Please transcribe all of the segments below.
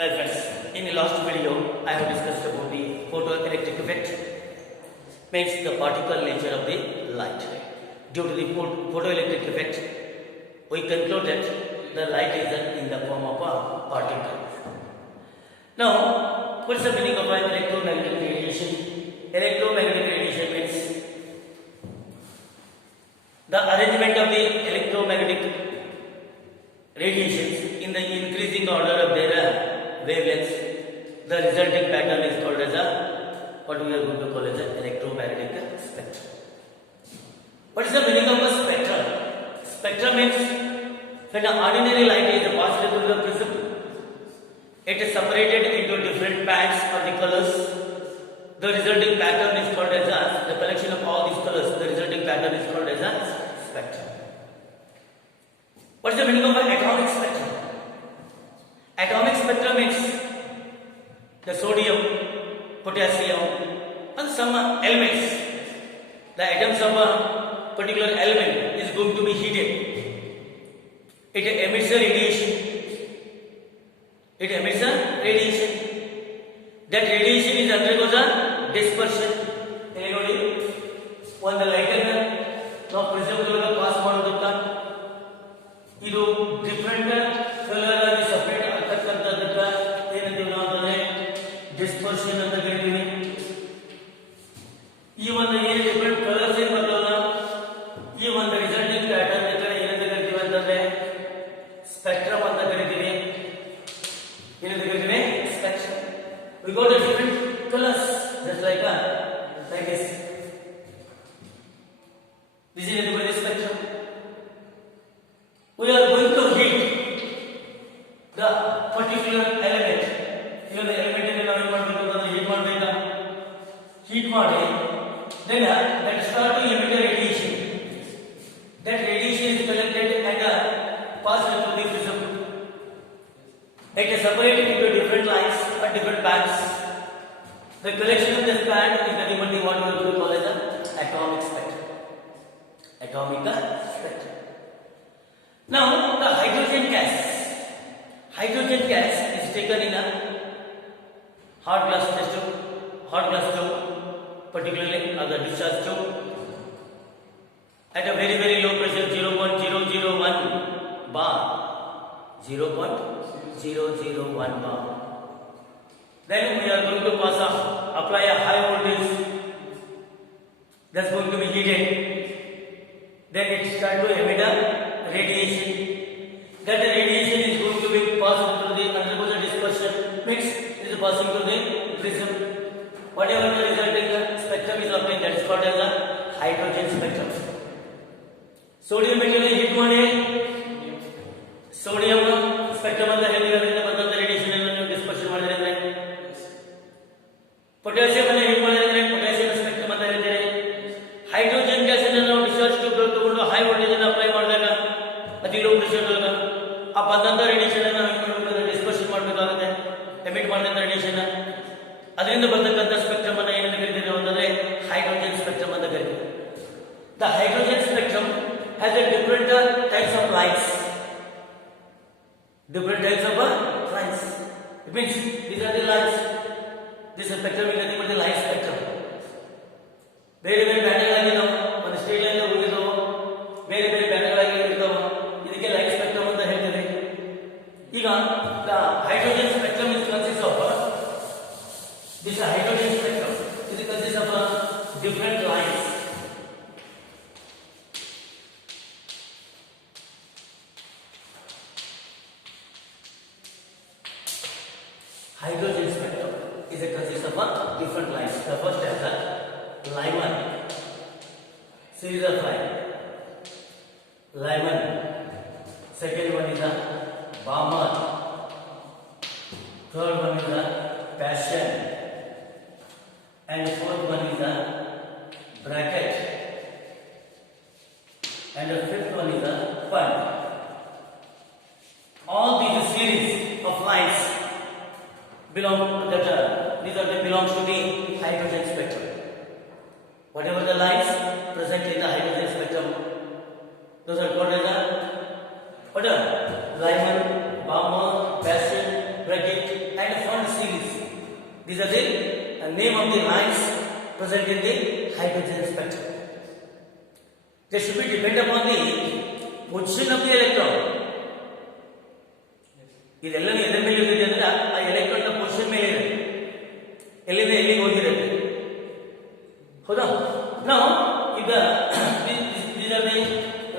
Well friends, in the last video I have discussed about the photoelectric effect, means the particle nature of the light. Due to the photoelectric effect, we conclude that the light is in the form of a particle. Now, what is the meaning of an electromagnetic radiation? Electromagnetic radiation means the arrangement of the electromagnetic radiations in the increasing order of their wavelengths. The resulting pattern is called as what we are going to call as an electromagnetic spectrum. What is the meaning of a spectrum? Spectrum means when an ordinary light is passed through the prism, it is separated into different bands or the colors. The resulting pattern is called as the collection of all these colors. The resulting pattern is called as a spectrum. What is the meaning of an atomic spectrum? Atomic spectrum means the sodium, potassium, and some elements. The atoms of a particular element is going to be heated. It emits a radiation. It emits a radiation. That radiation is undergoes a dispersion. ಒಂದು ಲೈಟನ್ನು ನಾವು ಪ್ರಿಸಮ್ದೊಳಗೆ pass ಮಾಡೋದಕ್ಕ ಇದು different colour ಆಗಿ separate ಆಗ್ತಕ್ಕಂಥದ್ದಕ್ಕ ಏನಂತೀವಿ ನಾವು ಅಂದ್ರೆ dispersion ಅಂತ ಕರಿತೀವಿ. ಈ ಒಂದು ಏನು ಡಿಫರೆಂಟ್ ಕಲರ್ಸ್ ಏನು ಬರ್ತಾವಲ್ಲ, ಈ ಒಂದು ರಿಸಲ್ಟಿಂಗ್ ಪ್ಯಾಟರ್ನ್ ಏನಂತ ಕರಿತೀವಿ ಅಂತಂದ್ರೆ ಸ್ಪೆಕ್ಟ್ರಮ್ ಅಂತ ಕರಿತೀವಿ. ಏನಂತ ಕರಿತೀವಿ? Spectrum. We got the different colors just like this. This is the spectrum. We are going to heat the particular element. Even the element in the heat ಮಾಡಬೇಕಾ? Heat ಮಾಡಿ then that start to emit a radiation. That radiation is collected and passed through the prism. It is separated into different lines or different bands. The collection of this band is nothing but what we are going to call as an atomic spectrum. Atomic spectrum. Now, the hydrogen gas. Hydrogen gas is taken in a hot glass test tube, particularly the discharge tube, at a very very low pressure 0.001 bar. 0.001 bar. Then we are going to apply a high voltage that's going to be heated. Then it start to emit a radiation. That radiation is going to be passed through the undergoes the dispersion. Means it is passing through the prism. Whatever the resulting spectrum is obtained, that is called as a hydrogen spectrum. Sodium metal heat ಮಾಡಿ sodium spectrum ಅಂತ ಹೇಳಿರೋದ್ರಿಂದ ಬಂದಂತ radiation ಅನ್ನು ನೀವು dispersion ಮಾಡಿದ್ರೆ ಅಂದ್ರೆ potassium ಅನ್ನು heat ಮಾಡಿದ್ರೆ potassium spectrum ಅಂತ ಹೇಳ್ತಾರೆ. ಹೈಡ್ರೋಜನ್ ಗ್ಯಾಸ್ ಅನ್ನು ನಾವು ಡಿಸ್ಚಾರ್ಜ್ ಟ್ಯೂಬ್ ತಗೊಂಡು ಹೈ ವೋಲ್ಟೇಜ್ ಅನ್ನು ಅಪ್ಲೈ ಮಾಡಿದಾಗ ಅತಿ ಲೋ ಪ್ರೆಷರ್ ಒಳಗೆ ಆ ಬಂದಂತ ರೇಡಿಯೇಷನ್ ಅನ್ನು ಡಿಸ್ಪರ್ಷನ್ ಮಾಡಬೇಕಾಗುತ್ತೆ. ಎಮಿಟ್ ಮಾಡಿದಂತ ರೇಡಿಯೇಷನ್ ಅದರಿಂದ ಬರ್ತಕ್ಕಂಥ ಸ್ಪೆಕ್ಟ್ರಮ್ ಅನ್ನು ಏನಂತ ಕರೀತೀವಿ ಅಂತಂದ್ರೆ ಹೈಡ್ರೋಜನ್ ಸ್ಪೆಕ್ಟ್ರಮ್ ಅಂತ ಕರೀತೀವಿ. The hydrogen spectrum has a different types of lights. Different types of lines. It means these are the lights. This spectrum is nothing but the light spectrum. ಬೇರೆ ಬೇರೆ ಬ್ಯಾಂಡ್ಗಳಾಗಿದ್ದಾವೆ, ಒಂದು ಸ್ಟ್ರೇಟ್ ಲೈನ್ ಹೋಗಿದ್ದಾವೆ, ಬೇರೆ ಬೇರೆ ಬ್ಯಾಂಡ್ಗಳಾಗಿದ್ದಾವೆ. ಇದಕ್ಕೆ light spectrum ಅಂತ ಹೇಳ್ತೇವೆ. ಈಗ the hydrogen spectrum is consists of this hydrogen spectrum. It consists of different lines. Hydrogen spectrum is a consists of different lines. The first is the Lyman series of line. Lyman. Second one is the Balmer. Third one is the Passion. And the fourth one is the Bracket. And the fifth one is the Fund. All these series of lines belongs to the hydrogen spectrum. Whatever the lines present in the hydrogen spectrum, those are called as the Lyman, Balmer, Passion, Bracket, These are the name of the lines present in the hydrogen spectrum. They should be depend upon the position of the electron. ಇದೆಲ್ಲ ಎದರ ಮೇಲೆ ಇರುತ್ತೆ ಅಂದ್ರೆ ಆ electron ನ position ಮೇಲೆ ಇರುತ್ತೆ, ಎಲ್ಲಿಂದ ಎಲ್ಲಿಗೆ ಹೋಗಿರುತ್ತೆ. ಹೌದಾ? ನಾವು ಈಗ these are the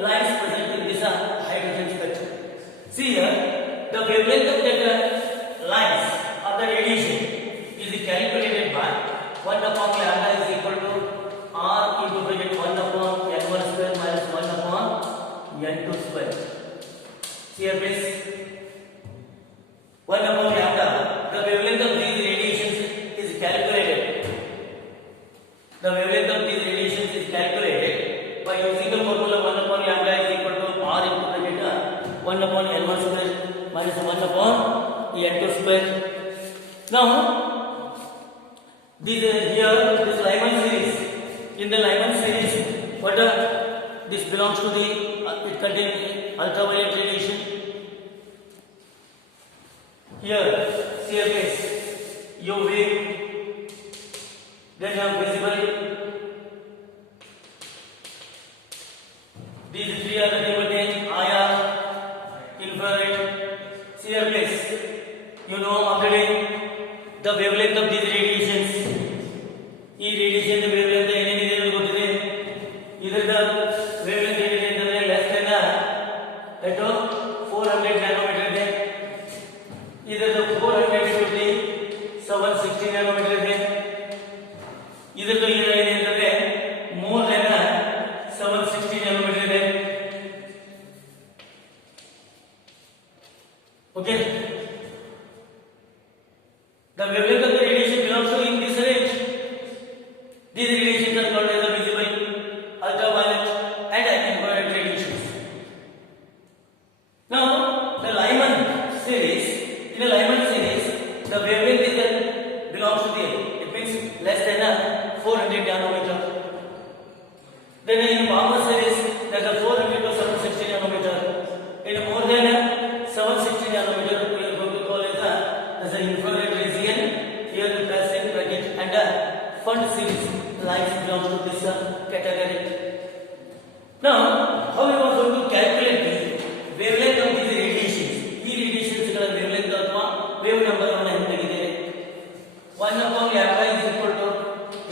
lines present in this hydrogen spectrum. See here, the wavelength of that lines of the radiation is calculated by 1 upon lambda is equal to r into bracket 1 upon n1 square minus 1 upon n2 square. See here please, 1 upon lambda, the wavelength of these radiations is calculated. The wavelength of these radiations is calculated by using the formula 1 upon lambda is equal to r into bracket 1 upon n1 square minus 1 upon n2 square. Now, this Lyman series. In the Lyman series, this belongs to the it contains ultraviolet radiation. Here, CFS, UV, then you have visible. These three are nothing but IR, infrared, CFS. You know already the wavelength of these radiations. ಈ radiation wavelength ಏನೇನಿದೆ ಅಂತ ಗೊತ್ತಿದೆ. ಇದರ wavelength ಏನಿದೆ ಅಂತಂದ್ರೆ less than 400 nanometre ಇದೆ. ಇದರ 400 into 760 nanometre ಇದೆ. ಇದರ ಏನಿದೆ ಅಂತಂದ್ರೆ ಮೋರ್ ದೆನ್ 760 ನ್ಯಾನೋಮೀಟರ್ ಇದೆ. Okay, the wavelength of the radiation belongs to in this range. These radiations are called as the visible, ultraviolet and infrared radiations. Now, the Lyman series, in the Lyman series, the wavelength is belongs to the, it means less than 400 nanometer. Then in Balmer series, there is 400 to 760 nanometer. In more than 760 nanometer, we are going to call it as an infrared region. Here the passive bracket and fund series lines belongs to this category. Now, how we are going to calculate the wavelength of these radiations? These radiations ಗಳ wavelength ಅಥವಾ wave number ಅನ್ನು ಹೇಗಿದೆ? 1 upon lambda is equal to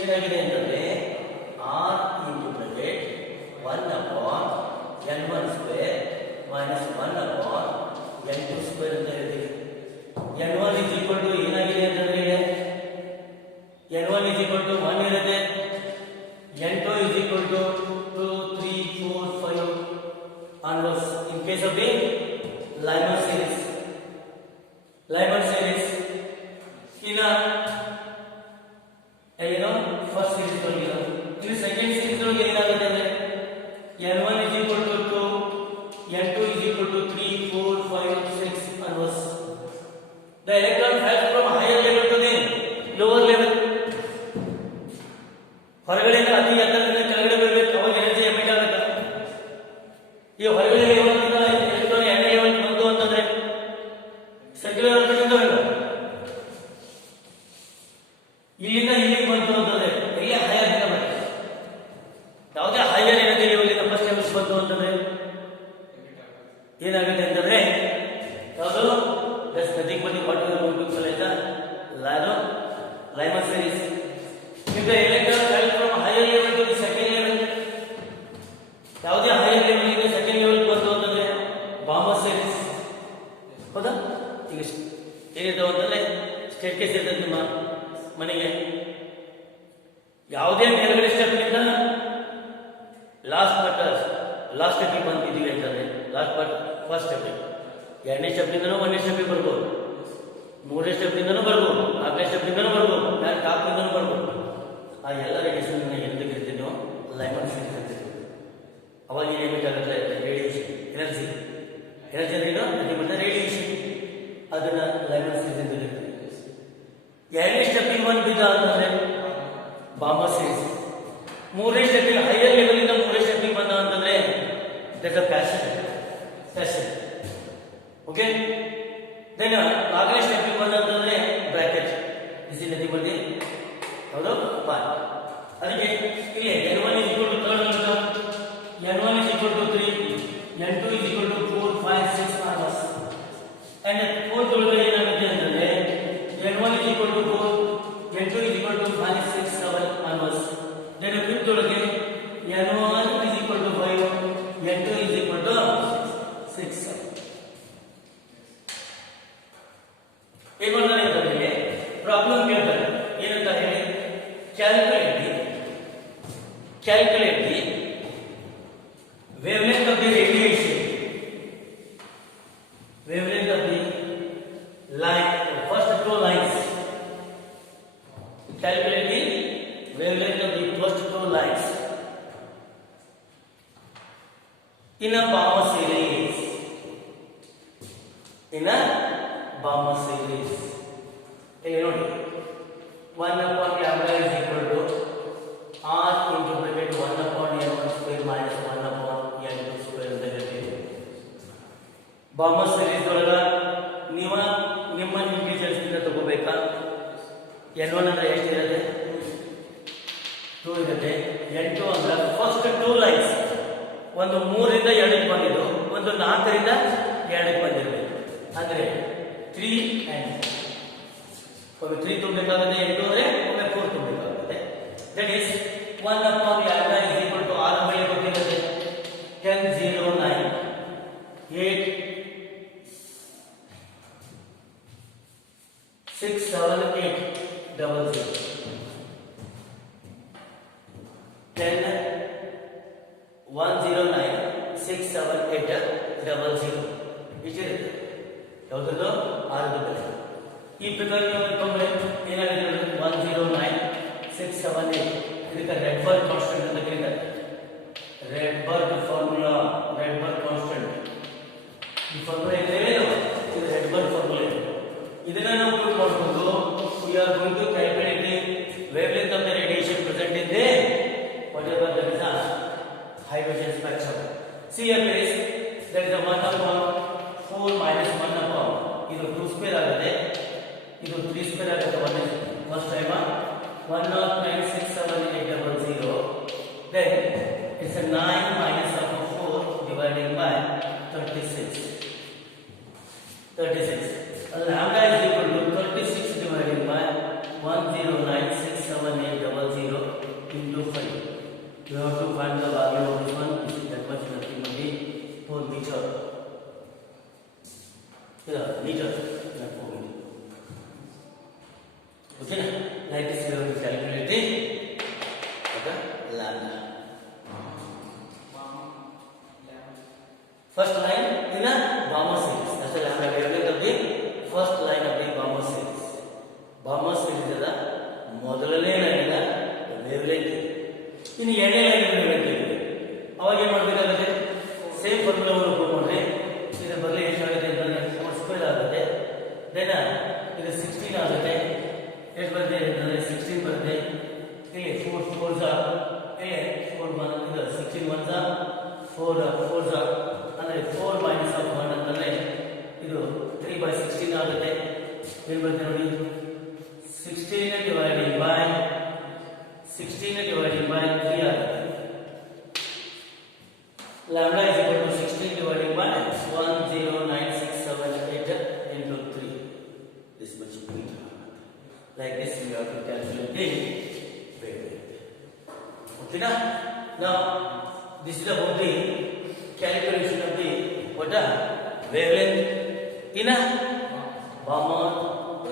ಏನಾಗಿದೆ ಅಂತಂದ್ರೆ r into bracket 1 upon n1 square minus 1 upon n2 square ಅಂತ ಹೇಳ್ತೀವಿ. n1 is equal to ಏನಾಗಿದೆ ಅಂತಂದ್ರೆ n1 is equal to 1 ಇರುತ್ತೆ, n2 is equal to 2, 3, 4, 5 onwards. In case of the Lyman series, in a first series in second series ಏನಾಗುತ್ತೆ ಅಂದ್ರೆ n1 is equal to 2, n2 is equal to 3, 4, 5, 6 onwards. The electron falls from higher level to the lower level. ಹೊರಗಡೆಯಿಂದ ಅತಿ ಎತ್ತರದಿಂದ ಕೆಳಗಡೆ ಬರಬೇಕು, ಅವಾಗ energy emit ಆಗುತ್ತೆ. ಈ ಹೊರಗಡೆ ಲೆವೆಲ್ನಿಂದ ಎಲೆಕ್ಟ್ರಾನ್ ಎಣ್ಣೆ ಲೆವೆಲ್ ಬಂತು ಅಂತಂದ್ರೆ ಸೆಕ್ಯುಲರ್ ಆರ್ಬಿಟ್ ಇಂದ ಇಲ್ಲಿಂದ ಇಲ್ಲಿಗೆ ಬಂತು ಅಂತಂದ್ರೆ ಇಲ್ಲಿ ಹೈಯರ್ ಇಂದ ಬರುತ್ತೆ. ಯಾವುದೇ ಹೈಯರ್ ಎನರ್ಜಿ ಲೆವೆಲ್ ಇಂದ ಫಸ್ಟ್ ಲೆವೆಲ್ ಬಂತು ಅಂತಂದ್ರೆ ಏನಾಗುತ್ತೆ ಅಂತಂದ್ರೆ ಯಾವುದು thus nothing but what we are going to call as Lyman series. If the electron fell from higher level to the second level, ಯಾವುದೇ ಹೈಯರ್ ಲೆವೆಲ್ ಇಂದ ಸೆಕೆಂಡ್ ಲೆವೆಲ್ ಬಂತು ಅಂತಂದ್ರೆ ಬಾಂಬರ್ series. ಹೌದಾ? ಈಗ ಏನಿದೆ ಅಂತಂದ್ರೆ ಸ್ಟೇರ್ ಕೇಸ್ ಇರ್ತದೆ ನಿಮ್ಮ ಮನೆಗೆ. ಯಾವುದೇ ಮೇಲ್ಗಡೆ ಸ್ಟೆಪ್ ಇಂದ ಲಾಸ್ಟ್ ಸ್ಟೆಪ್ ಬಂದಿದ್ದೀವಿ ಅಂತಂದ್ರೆ ಫಸ್ಟ್ ಸ್ಟೆಪ್, ಎರಡನೇ ಸ್ಟೆಪ್ ಇಂದನೂ ಒಂದನೇ ಸ್ಟೆಪ್ ಬರ್ಬೋದು, ಮೂರನೇ ಸ್ಟೆಪ್ ಇಂದನೂ ಬರ್ಬೋದು, ನಾಲ್ಕನೇ ಸ್ಟೆಪ್ ಇಂದನೂ ಬರ್ಬೋದು, ಟಾಪ್ ಇಂದನೂ ಬರ್ಬೋದು. ಆ ಎಲ್ಲ ರೇಡಿಯೇಷನ್ ಎಂದಕ್ಕೆ ಇರ್ತೀನೋ ಲೈಮನ್ ಸೀರೀಸ್ ಅಂತ ಇರ್ತೀವಿ. ಅವಾಗ ಏನು ಬೇಕಾಗುತ್ತೆ ರೇಡಿಯೇಷನ್ ಎನರ್ಜಿ ಅಂದ್ರೆ ರೇಡಿಯೇಷನ್, ಅದನ್ನ ಲೈಮನ್ ಸೀರೀಸ್ ಅಂತ ಇರ್ತೀವಿ. ಎರಡನೇ ಸ್ಟೆಪ್ ಒಂದು ಬಿದ್ದ ಅಂತಂದ್ರೆ ಬಾಂಬರ್ ಸೀರೀಸ್. ಮೂರನೇ ಸ್ಟೆಪ್ ಹೈಯರ್ ಲೆವೆಲ್ ಇಂದ ಮೂರನೇ ಸ್ಟೆಪ್ ಬಂದ ಅಂತಂದ್ರೆ that a Paschen. Okay, then ನಾಲ್ಕನೇ ಸ್ಟೆಪ್ ಬಂದ ಅಂತಂದ್ರೆ Brackett. This is nothing but the ಹೌದು 1. ಅದಕ್ಕೆ ಇಲ್ಲಿ n1 is equal to third number, n1 is equal to 3, n2 is equal to 4, 5, 6 onwards. And fourth ಒಳಗೆ ಏನಾಗುತ್ತೆ ಅಂದ್ರೆ n1 is equal to 4, n2 is equal to 5, 6, 7 onwards. Then fifth ಒಳಗೆ n1 is equal to 5, n2 is equal to 6. ಏನು ಮಾಡ್ತಾರೆ ಅಂತಂದ್ರೆ problem ಕೇಳ್ತಾರೆ ಏನಂತ ಹೇಳಿ calculate the wavelength of the radiation, wavelength of the line, first two lines. Calculate the wavelength of the first two lines in a Balmer series. In a Balmer series. Here you know 1 upon lambda is equal to r into bracket 1 upon n1 square minus 1 upon n2 square ಅಂತ ಹೇಳ್ತೀವಿ. ಬಾಮರ್ series ಒಳಗ ನಿಮ್ಮ integers ಇಂದ ತಗೋಬೇಕಾ? n1 ಅಂದ್ರೆ ಎಷ್ಟು ಇರುತ್ತೆ? 2 ಇರುತ್ತೆ. n2 ಅಂದ್ರೆ ಫಸ್ಟ್ 2 ಲೈನ್ಸ್, ಒಂದು 3 ರಿಂದ 2 ಕ್ಕೆ ಬಂದಿದ್ದು, ಒಂದು 4 ರಿಂದ 2 ಕ್ಕೆ ಬಂದಿರಬೇಕು. ಅಂದ್ರೆ 3 and ಒಮ್ಮೆ 3 ತುಂಬಬೇಕಾಗುತ್ತೆ, n2 ಅಂದ್ರೆ ಒಮ್ಮೆ 4 ತುಂಬಬೇಕಾಗುತ್ತೆ. That is 1 upon lambda is equal to r by ಗೊತ್ತಿರುತ್ತೆ 10 0 9 8 6 7 8 00 10 1 0 9 6 7 8 00 ಇಷ್ಟಿರುತ್ತೆ. ಯಾವುದದು? ಆರದು ಬೆಲೆ. ಈ ಪ್ರಕಾರ ನೀವು ತೊಂದರೆ ಏನಾಗಿದೆ? 1 0 9 6 7 8 ಇದಕ್ಕೆ ರೆಡ್ಬರ್ಗ್ ಕಾನ್ಸ್ಟೆಂಟ್ ಅಂತ ಕರೀತಾರೆ. ರೆಡ್ಬರ್ಗ್ ಫಾರ್ಮುಲಾ, ರೆಡ್ಬರ್ಗ್ ಕಾನ್ಸ್ಟೆಂಟ್. ಈ ಫಾರ್ಮುಲಾ ಏನು? ಇದು ರೆಡ್ಬರ್ಗ್ ಫಾರ್ಮುಲಾ. ಇದನ್ನ ನಾವು ಪ್ರೂವ್ ಮಾಡಬಹುದು. we are going to calculate the wavelength of the radiation present in the whatever that is a hydrogen spectrum. See here please, there is a 1 upon 4 minus 1 upon, ಇದು 2 square ಆಗುತ್ತೆ, ಇದು 3 square ಆಗುತ್ತೆ. First time 1 0 9 6 7 8 00. Then it's a 9 minus of 4 divided by 36. Lambda is equal to 36 divided by 109 6 7 8 00 into 5. You have to find the value of this one, which is that much nothing but the 4 meter. Meter. Okay, like this we have to calculate the lambda. First line in a Balmer series. That's the lambda wavelength of the first line of the Balmer series. Balmer series is the ಮೊದಲನೇ ಲೈನಿನ wavelength. ಇನ್ನು ಎರಡನೇ ಲೈನಿನ wavelength ಇದೆ. ಅವಾಗ ಏನು ಮಾಡಬೇಕಾಗುತ್ತೆ? Same ಫಾರ್ಮುಲಾವನ್ನು ಉಪಯೋಗ ಮಾಡ್ರಿ. ಇದರ ಬದಲು ಎಷ್ಟಾಗುತ್ತೆ ಅಂತಂದ್ರೆ 4 ಸ್ಕ್ವೇರ್ ಆಗುತ್ತೆ. ದೆನ್ ಇದು 16 ಆಗುತ್ತೆ. ಎಷ್ಟು ಬರುತ್ತೆ ಅಂತಂದ್ರೆ 16 ಬರುತ್ತೆ. ಇಲ್ಲಿ 4 4s ಇಲ್ಲಿ 4 1 ಇದು 16 1s 4 4s ಅಂದ್ರೆ 4 minus of 1 ಅಂತಂದ್ರೆ ಇದು 3/16 ಆಗುತ್ತೆ. ಏನು ಬರುತ್ತೆ ನೋಡಿ? 16 divided by 3 ಆಗುತ್ತೆ. Lambda is equal to 16 divided by 1 0 9 6 7 8 into 3. This much meter. Like this we have to calculate the wavelength. Okay na? Now this is about the calculation of the wavelength in a Balmer,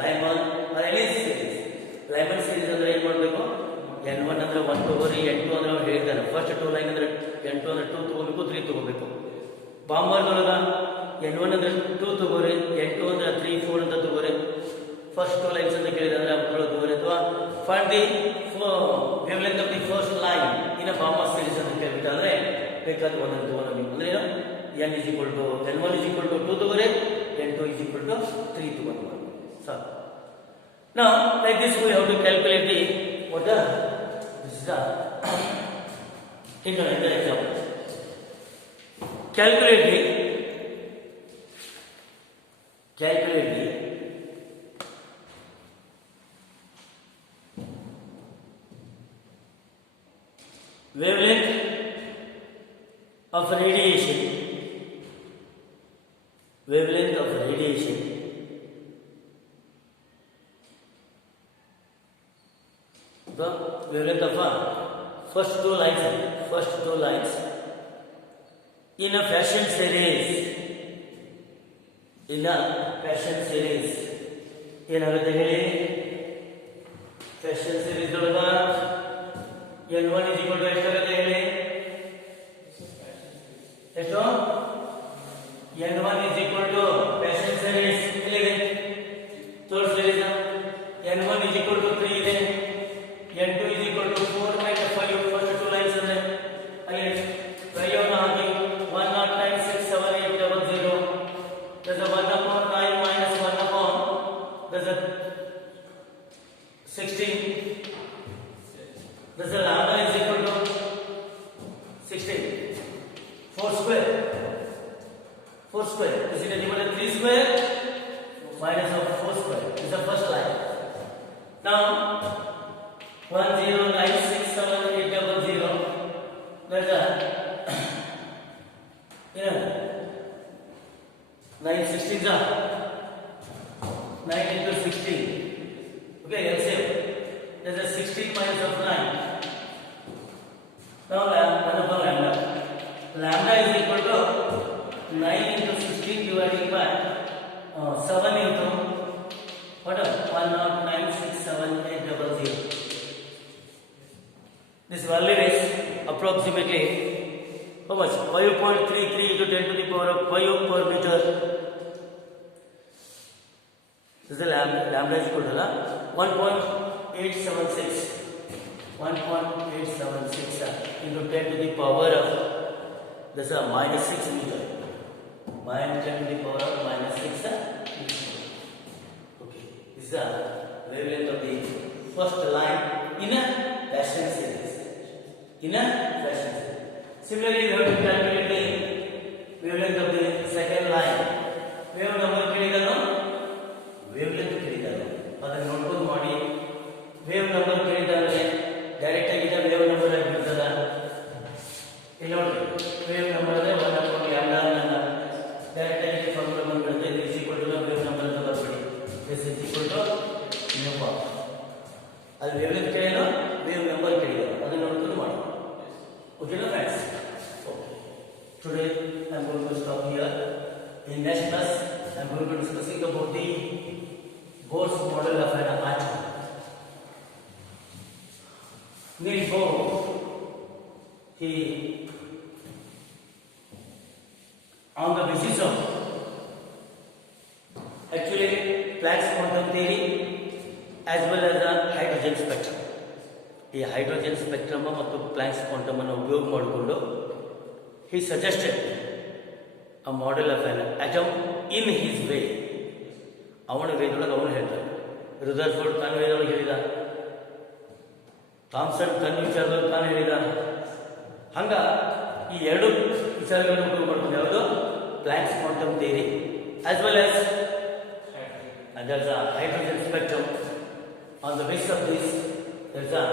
Lyman or any series. Lyman series ಅಂದ್ರೆ ಏನು ಮಾಡಬೇಕು? n1 ಅಂದ್ರೆ 1 ತಗೋರಿ, n2 ಅಂದ್ರೆ ನಾವು ಹೇಳಿದ್ದಾನೆ first 2 line ಅಂದ್ರೆ n2 ಅಂದ್ರೆ 2 ತಗೋಬೇಕು, 3 ತಗೋಬೇಕು. ಬಾಂಬರ್ ಒಳಗ n1 ಅಂದ್ರೆ 2 ತಗೋರಿ, n2 ಅಂದ್ರೆ 3 4 ಅಂತ ತಗೋರಿ. ಫಸ್ಟ್ 2 ಲೈನ್ಸ್ ಅಂತ ಕೇಳಿದ್ರೆ ಅಂದ್ರೆ ಅವುಗಳು ತಗೋರಿ. ಅಥವಾ find the wavelength of the first line in a bomber series ಅಂತ ಕೇಳ್ಬಿಟ್ಟು ಅಂದ್ರೆ ಬೇಕಾದ ಒಂದೊಂದು ತಗೋರಿ. ಅಂದ್ರೆ n is equal to n1 is equal to 2 ತಗೋರಿ, n2 is equal to 3 ತಗೋರಿ. So now like this we have to calculate the this is the example. Calculate the wavelength of radiation the wavelength of first two lines in a fashion series ಏನಾಗುತ್ತೆ ಹೇಳಿ fashion series ಒಳಗ L1 ಎಷ್ಟಾಗುತ್ತೆ ಹೇಳಿ ಎಷ್ಟು N1 fashion series ಎಲ್ಲಿದೆ third series N1 3 ಇದೆ N2 4 minus 5 first two lines ಅಂದ್ರೆ ಅಲ್ಲಿ ಪ್ರಯೋಗ ಹಾಕಿ 1096780 there's a 1 upon 9 minus 1 upon there's a 16 there's a lambda is equal to 16 4 square is it equal to 3 square minus of 4 square is the first line now 1096780 there's a 9 16s are 9 into 16 okay LCM there's a 16 minus of 9 now lambda is equal to 9 into 16 divided by 7 into what 1096780 this value is approximately how much 5.33 into 10 to the power of 5 per meter. This is the lambda is equal to 1.876 into 10 to the power of this is minus 6 meter. Minus 10 to the power of minus 6 meter. Okay, this is the wavelength of the first line in a fashion series. Similarly, we have to calculate the wavelength of the second line. Wave number wavelength ಅದನ್ನು ನೋಡ್ಕೊಂಡು ಮಾಡಿ wave number ಕೇಳಿದ್ರೆ direct ಆಗಿ wave number ಆಗಿ ಬಿಡ್ತದ ಇಲ್ಲಿ ನೋಡಿ wave number ಅಂದ್ರೆ 1 upon lambda ಅನ್ನ ಡೈರೆಕ್ಟ್ ಆಗಿ ಫಾರ್ಮುಲಾ ಬಂದ್ಬಿಡುತ್ತೆ this is equal to wave number ಅಂತ ಬರ್ಬಿಡಿ this is equal to nu ಅಲ್ಲಿ ವೇವ್ಲೆಂತ್ ಕೇಳಿಲ್ಲ ವೇವ್ ನಂಬರ್ ಕೇಳಿಲ್ಲ ಅದನ್ನು ನೋಡ್ಕೊಂಡು ಮಾಡಿ okay na friends okay today I am going to stop here in next class I am going to discussing about the Bohr's model of an atom. Niels Bohr, he on the basis of actually Planck's quantum theory as well as the hydrogen spectrum. ಈ hydrogen spectrum ಮತ್ತು planks quantum ಅನ್ನು ಉಪಯೋಗ ಮಾಡಿಕೊಂಡು he suggested a model of an atom in his way. ಅವನ ವೇದೊಳಗೆ ಅವನು ಹೇಳ್ತಾರೆ Rutherford ತನ್ನ ವೇದೊಳಗೆ ಹೇಳಿದ ಥಾಮ್ಸನ್ ತನ್ನ ವಿಚಾರದಲ್ಲಿ ತಾನು ಹೇಳಿದ ಹಂಗ ಈ ಎರಡು ವಿಚಾರಗಳನ್ನು ಉಪಯೋಗ ಮಾಡ್ಕೊಂಡು ಯಾವುದು planks quantum theory as well as there's a hydrogen spectrum on the basis of this there's a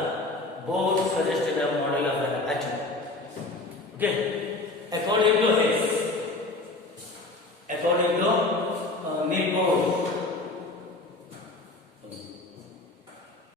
Bohr suggested a model of an atom according to